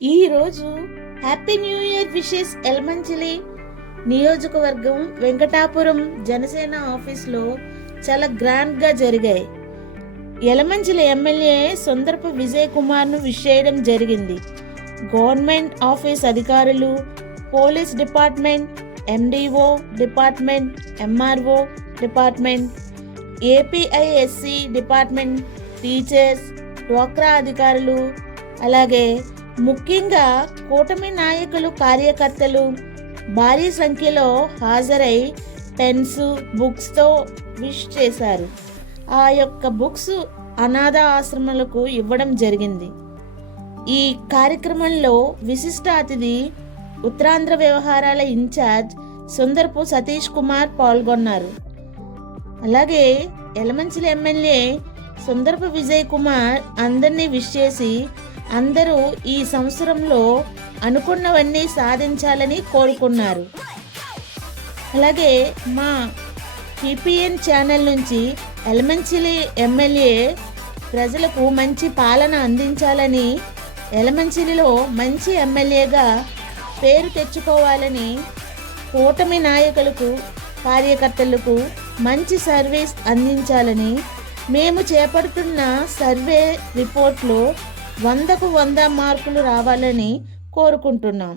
ఈరోజు happy new year wishes Yelamanchili నియోజకవర్గం వెంకటాపురం జనసేన ఆఫీస్లో చాలా గ్రాండ్గా జరిగాయి. ఎలమంచిల ఎమ్మెల్యే సుందరపు విజయ్ కుమార్ను విష్ చేయడం జరిగింది. గవర్నమెంట్ ఆఫీస్ అధికారులు police department MDO department MRO department APISC department teachers డ్వాక్రా అధికారులు అలాగే ముఖ్యంగా కూటమి నాయకులు కార్యకర్తలు భారీ సంఖ్యలో హాజరై పెన్స్ బుక్స్తో విష్ చేశారు. ఆ యొక్క బుక్స్ అనాథ ఆశ్రమాలకు ఇవ్వడం జరిగింది. ఈ కార్యక్రమంలో విశిష్ట అతిథి ఉత్తరాంధ్ర వ్యవహారాల ఇన్ఛార్జ్ సుందరపు సతీష్ కుమార్ పాల్గొన్నారు. అలాగే ఎలమంచిల ఎమ్మెల్యే సుందరపు విజయ్ కుమార్ అందరినీ విష్ చేసి అందరూ ఈ సంవత్సరంలో అనుకున్నవన్నీ సాధించాలని కోరుకున్నారు. అలాగే మా పిపిఎన్ ఛానల్ నుంచి ఎలమంచిలి ఎమ్మెల్యే ప్రజలకు మంచి పాలన అందించాలని ఎలమంచిలిలో మంచి ఎమ్మెల్యేగా పేరు తెచ్చుకోవాలని కూటమి నాయకులకు కార్యకర్తలకు మంచి సర్వీస్ అందించాలని మేము చేపడుతున్న సర్వే రిపోర్ట్లో వందకు వంద మార్కులు రావాలని కోరుకుంటున్నాం.